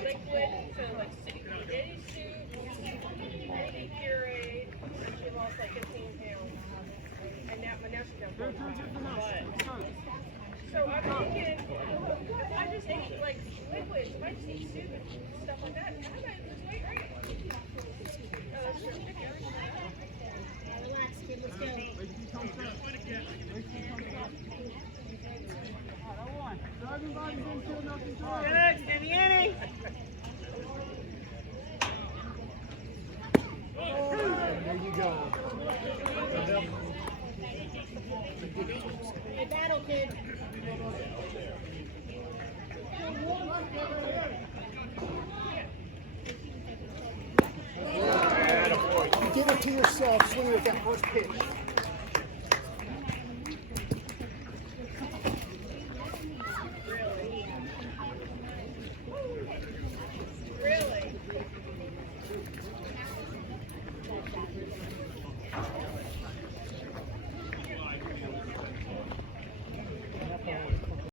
Liquid, so like Eddie Sue, Eddie Curate, she lost like 15 pounds. And now she's down 45. So I'm thinking, I just ate like liquids, I just eat soup and stuff like that. I might lose weight, right? Oh, that's true. Relax, kid, let's go. Good, Annie, Annie. There you go. Hey, battle, kid. You did it to yourself swinging with that first pitch.